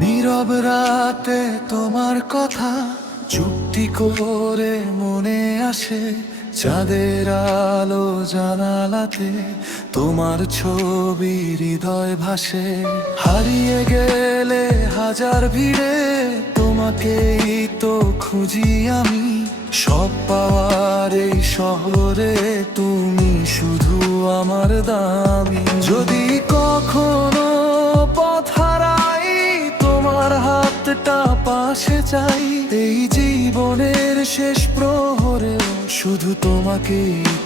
নীরব রাতে তোমার কথা চুপটি করে মনে আসে, চাঁদের আলো জানালাতে তোমার ছবি হৃদয় ভাসে। হারিয়ে গেলে হাজার ভিড়ে তোমাকেই তো খুঁজি আমি, সব পাওয়ার এই শহরে তুমি শুধু আমার দামি। যদি কখনো পথ হারাই তোমার হাতটা পাশে চাই, এই জীবনের শেষ প্রহরে শুধু তোমাকে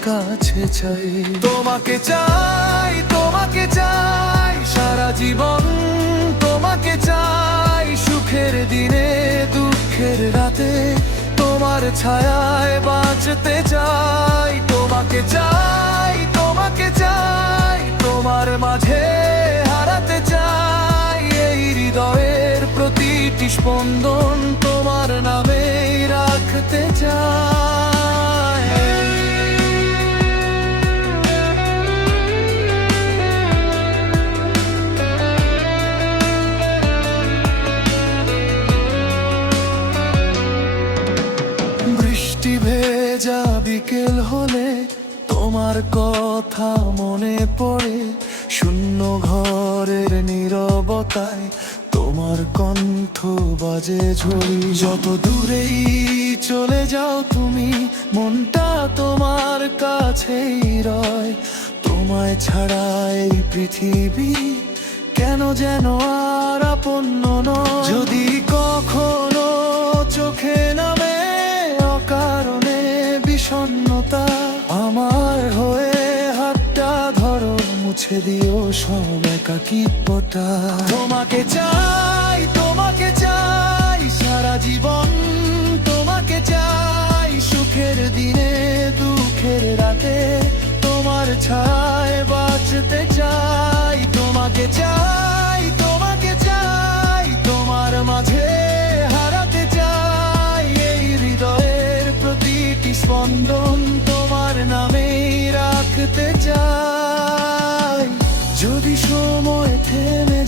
কাছে চাই। তোমাকে চাই, তোমাকে চাই সারা জীবন, তোমাকে চাই সুখের দিনে দুঃখের রাতে, তোমার ছায়ায় বাঁচতে চাই। তোমাকে চাই, তোমাকে চাই তোমার মাঝে হারাতে চাই, এই হৃদয়ের প্রতিটি স্পন্দন তোমার নামেই রাখতে চাই। বৃষ্টি ভেজা বিকেল হলে তোমার কথা মনে পড়ে, শূন্য ঘরের নীরবতায় তোমার কণ্ঠ বাজে ঝড়ি। যত দূরেই চলে যাও তুমি, মনটা তোমার কাছেই রয়। তোমায় ছাড়া এই পৃথিবী কেন যেন আর আপন নয়। যদি কখনো চোখে নামে অকারণে বিষণ্ণতা, আমার হয়ে হাতটা ধরো, মুছে দিও সব একাকিত্বটা। তোমাকে চাই, তোমাকে চাই সারা জীবন, তোমাকে চাই সুখের দিনে দুঃখের রাতে, তোমার ছায়ায় বাঁচতে চাই। তোমাকে চাই, তোমাকে চাই তোমার মাঝে হারাতে চাই, এই হৃদয়ের প্রতিটি স্পন্দন তোমার নামেই রাখতে চাই। যদি সময় থেমে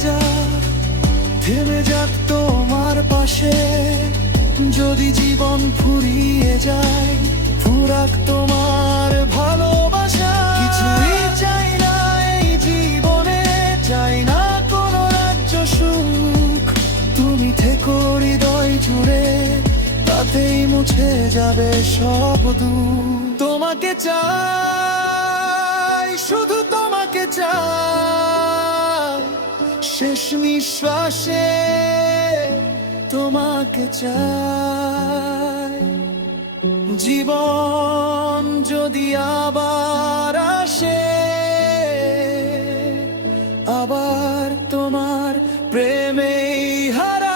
যাক তোমার পাশে, যদি জীবন ফুরিয়ে যায় ফুরাক তোমার ভালোবাসা। কিছুই চাই না এই জীবনে, চাই না কোনো রাজ্য সুখ, তুমি থেকো হৃদয় জুড়ে, তাতেই মুছে যাবে সব দুঃখ। তোমাকে চাই, শুধু তোমাকে চাই, শেষ নিঃশ্বাসে তোমাকে চাই। জীবন যদি আবার আসে, আবার তোমার প্রেমেই হারাই।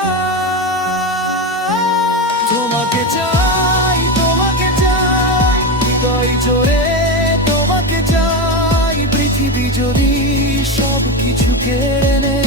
তোমাকে চাই, তোমাকে চাই হৃদয় জোরে, তোমাকে চাই। পৃথিবী যদি সব কিছু কেড়ে নেয়